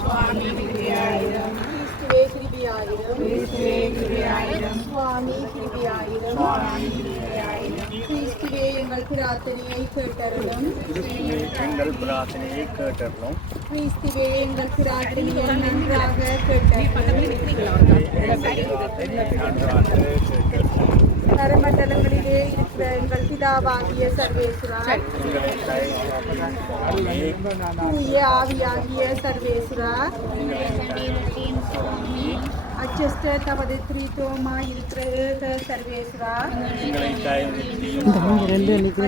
சுவாமி கிருபியாயிரம் கிறிஸ்துவே கிருபியாயிரம் சுவாமி கிருபியாயிரம் கிறிஸ்துவே எங்கள் பிரார்த்தனையை கேட்டருளும் எங்கள் பிரார்த்தனையை கேட்டறலும் கிறிஸ்துவே எங்கள் பிரார்த்தனையை நன்றாக கேட்டருளும் நன்றாக கேட்டறலும் நரமண்டலங்களிலே இருக்கிற எங்கள் பிதாவாகிய சர்வேஸ்வரா தூய ஆவியாகிய சர்வேஸ்வரா அச்சஸ்ட தமது திரித்தோமா இருக்கிற ஏக சர்வேஸ்வரா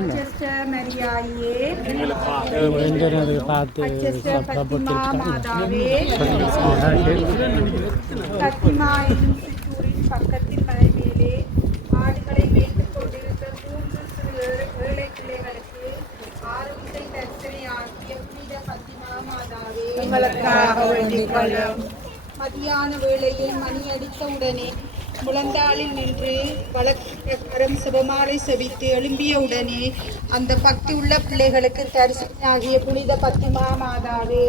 அச்சஸ்ட மரியாயே. அச்சஸ்ட பத்திமா மாதாவே. பத்திமா என்னும் சிற்றூரின் பக்கத்தின் மலை மேலே ஆடுகளை மேய்த்துக் கொண்டிருந்த மூன்று சிறு ஏழை- ஏழை பிள்ளைகளுக்கு ஆரோக்கிய தரிசனை ஆகிய புனித பத்திமா மாதாவே எங்களுக்காக வேண்டிக் கொள்ளும் மதியான வேளையில் மணி அடித்த உடனே முழந்தாளில் நின்று வழக்கரம் சிவமாலை செவித்து எழும்பிய உடனே அந்த பக்தி உள்ள பிள்ளைகளுக்கு தரிசனாகிய புனித பத்திமா மாதாவே.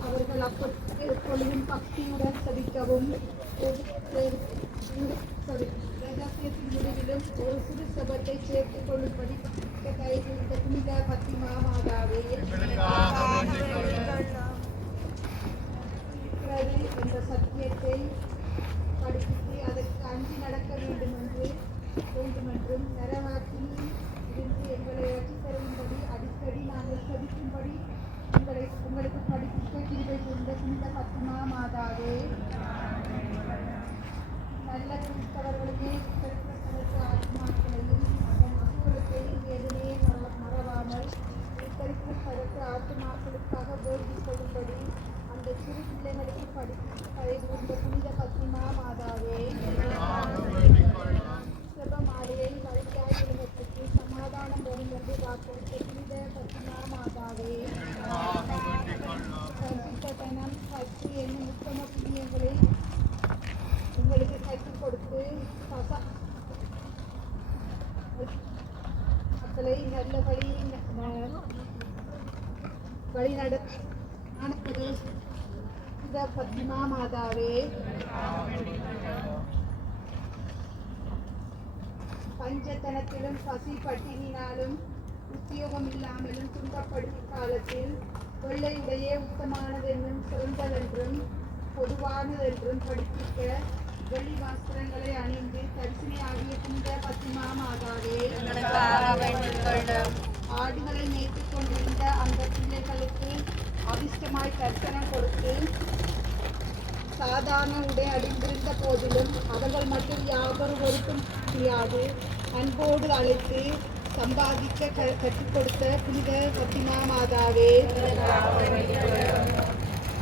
அவர்கள் அப்பொழுதும் பக்தியுடன் பக்தியுடன் சவி ரகசியத்தின் முடிவிலும் ஒரு சிறு சபத்தை சேர்த்துக் கொள்ளும்படி கைவிட்ட புனித பத்திமா மாதாவே என்ற சத்தியத்தை படிப்பித்து அதற்கு அஞ்சு நடக்க வேண்டும் என்று வேண்டுமென்றும் நரவாக்கில் இருந்து எங்களை அச்சு தரும்படி அடிக்கடி நாங்கள் சதிக்கும்படி உங்களை உங்களுக்கு படிப்பிக்க கிருபை கொண்ட புனித பத்திமா மாதாவே. நல்ல கிறிஸ்தவர்களுமே கிறிஸ்தவர்களுக்கு ஆத்மாக்களையும் அதன் அசுரத்தையும் வேதனையை மற- மறவாமல் கிறிஸ்தவர்களுக்கு ஆத்மாக்களுக்காக வேண்டிக் கொள்ளும்படி அந்த சிறு பிள்ளைகளுக்கு படிப்பு பயிர்ந்த புனித பத்மா மாதாவே செபமாலையை வழியாய் உலகத்துக்கு சமாதானம் வரும் என்று வாக்களித்த புனித பத்மா மாதாவே பரிசுத்தனம் பற்றி என்னும் உத்தம புண்ணியங்களை உங்களுக்கு கற்றுக் கொடுத்து பச மக்களை நல்ல வழி நட. அனுப்பது. இந்த பத்மா மாதாவே. பஞ்சத்தனத்திலும் பசி பட்டினினாலும் உத்தியோகம் இல்லாமலும் துன்பப்படும் காலத்தில் வெள்ளையுடையே உத்தமானதென்றும் சிறந்ததென்றும் பொதுவானதென்றும் படிப்பிக்க வெள்ளி வஸ்திரங்களை அணிந்து தரிசனை ஆகிய புனித பத்திமாமாதாவே ஆடுகளை மேய்த்துக் கொண்டிருந்த அந்த பிள்ளைகளுக்கு அதிர்ஷ்டமாய் தரிசனம் கொடுத்து சாதாரண உடை அடிந்திருந்த போதிலும் அவர்கள் மட்டும் யாவரும் ஒருக்கும் முடியாது. அன்போடு அழைத்து சம்பாதிக்க க- கற்றுக் கொடுத்த புனித பத்திமா மாதாவே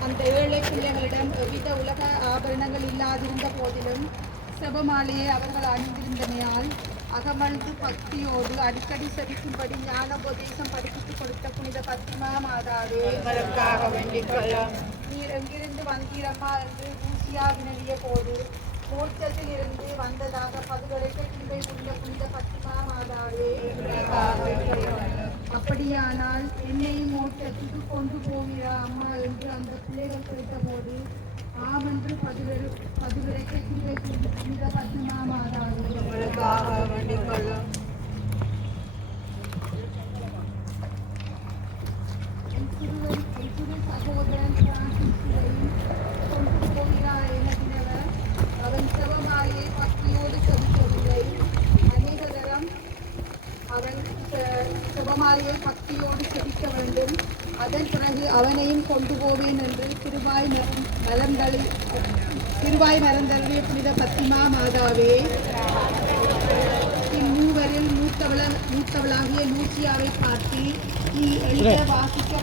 அந்த ஏழை பிள்ளைகளிடம் எவ்வித உலக ஆபரணங்கள் இல்லாதிருந்த போதிலும் செபமாலையை அவர்கள் அணிந்திருந்தமையால் அகமழ்ந்து பக்தியோடு அடிக்கடி செபிக்கும்படி ஞானோபதேசம் படிப்பித்துக் கொடுத்த புனித பத்திமா மாதாவே நீர் எங்கிருந்து வந்தீரம்மா என்று ஊசியா வினவிய போது மோட்சத்தில் இருந்து வந்ததாக பதுவரைக்க கிண்டை உள்ள புனித பத்திமா மாதாவே அப்படியானால் என்னையும் மோட்சத்துக்கு கொண்டு போகிறா அம்மா என்று அந்த பிள்ளைகள் கேட்டபோது ஆமென்று பதுவரு பதுவரைக்க கிருபை கொண்ட புனித பத்திமா மாதாவே சிறுவன் சிறு சகோதரன் அவனையும் கொண்டு போவேன் என்று திருவாய் மலர்ந்தளி திருவாய் மலர்ந்தளிய புனித பத்திமா மாதாவே. இம்மூவரில் மூத்தவள மூத்தவளாகிய லூசியாவை பார்த்து நீ எழுத வாசிக்க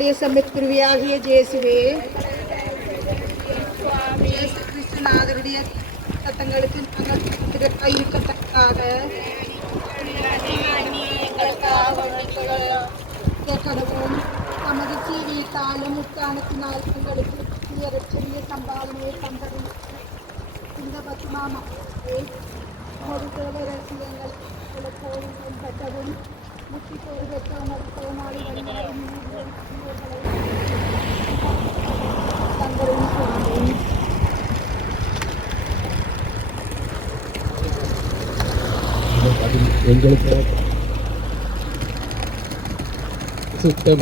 சர்வேஸ்வருடைய சமத்துருவியாகிய ஜேசுவே. இயேசு கிறிஸ்துநாதருடைய சத்தங்களுக்கு நாங்கள் இருக்கத்தக்காக கடவும் தமது சீவியத்தாலும் உத்தானத்தினால் எங்களுக்கு உயரச்செறிய சம்பாவனையை தந்ததும் இந்த பத்மாமாவே ஒரு தேவரசியங்கள் கோவிலும் பெற்றதும் முத்தி போர் பெற்ற கோமாளி சுவாமி எங்களுக்கு சுத்த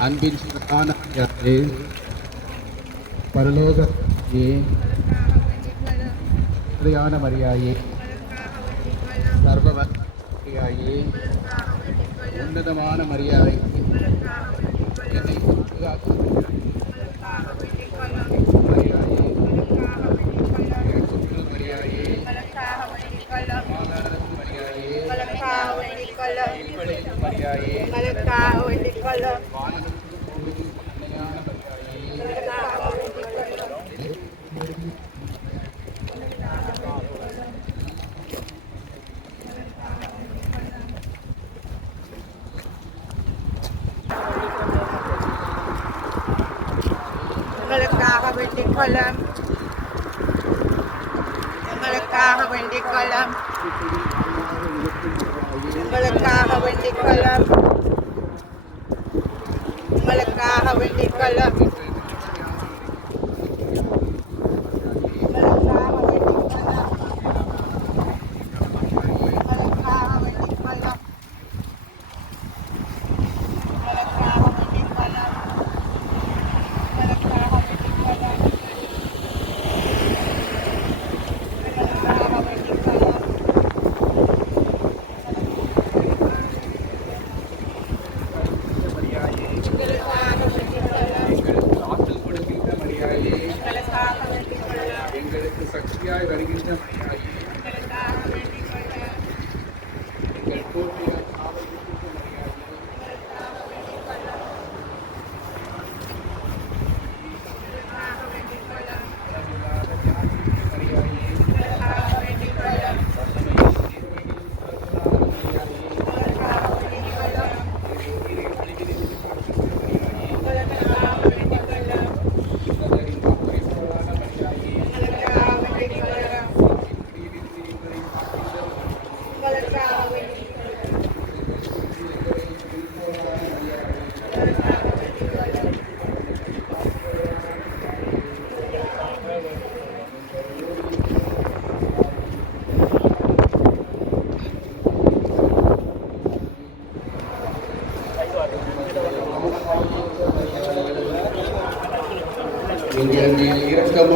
அன்பின் சுத்தான மரியாதையான மரியாதை சர்வ மரியாதை உன்னதமான மரியாதை. என்னை பாதுகாக்கும் மரியாதை எனக்கு மரியாதை மாகாணத்துக்கு மரியாதை இப்படிக்கு மரியாதை வானத்துக்கு பூமிக்கும் அன்னையான மரியாதை எங்களுக்காக வேண்டிக் கொள்ளும் எங்களுக்காக வேண்டிக் கொள்ளும் எங்களுக்காக வேண்டிக் கொள்ளும் எங்களுக்காக வேண்டிக் கொள்ளும்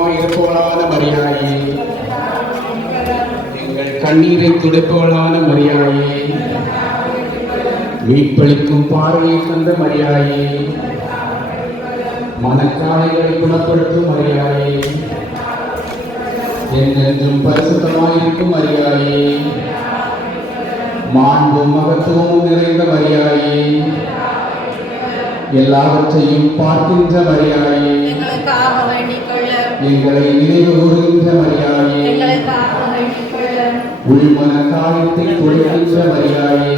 இரக்கமாய் இருப்பவளான மரியாயே. எங்கள் கண்ணீரை துடைப்பவளான மரியாயே. மீட்பளிக்கும் பார்வையை தந்த மரியாயே. மனக்காலைகளை குணப்படுத்தும் மரியாயே. என்றென்றும் பரிசுத்தமாயிருக்கும் மரியாயே. மாண்பும் மகத்துவமும் நிறைந்த மரியாயே. எல்லாவற்றையும் பார்க்கின்ற மரியாயே. எங்களுக்காக வேண்டிக் கொள்ளும் எங்களை நினைவு கூறுகின்ற மரியாதை எங்களுக்காக வேண்டிக் கொள்ளும் உள்மன காயத்தை கொடுக்கின்ற மரியாதை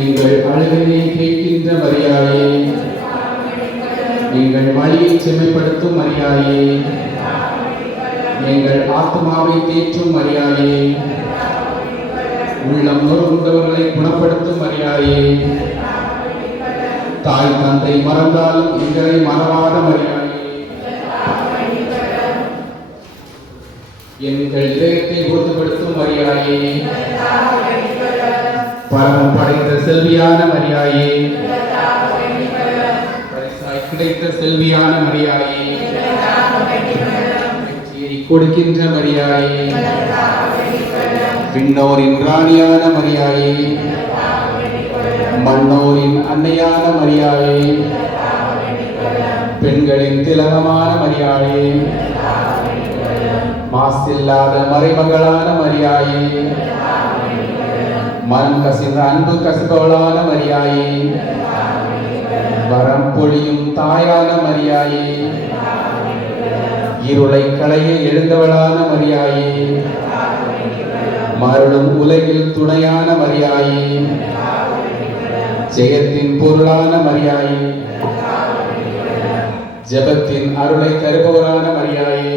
எங்கள் அழுகையை கேட்கின்ற மரியாதை எங்கள் வழியை செம்மைப்படுத்தும் மரியாதை எங்கள் ஆத்மாவை தேற்றும் மரியாதை உள்ளம் நொறுந்தவர்களை குணப்படுத்தும் மரியாதை தாய் தந்தை மறந்தாலும் எங்களை மறவாத மரியாயே எங்கள் இதயத்தை உறுதிப்படுத்தும் மரியாயே பரமம் படைத்த செல்வியான மரியாயே கிடைத்த செல்வியான மரியாயே கொடுக்கின்ற மரியாயே பின்னோரின் ராணியான மரியாயே மன்னோரின் அன்னையான மரியாயே பெண்களின் திலகமான மரியாயே மாசில்லாத மறைமகளான மரியாயே. மண் கசிந்த அன்பு கசிபவளான மரியாயே. வரம் பொழியும் தாயான மரியாயே. இருளை களைய எழுந்தவளான மரியாயே. மருளும் உலகில் துணையான மரியாயே. ஜெயத்தின் பொருளான மரியாயே. ஜபத்தின் அருளை தருபவரான மரியாயே.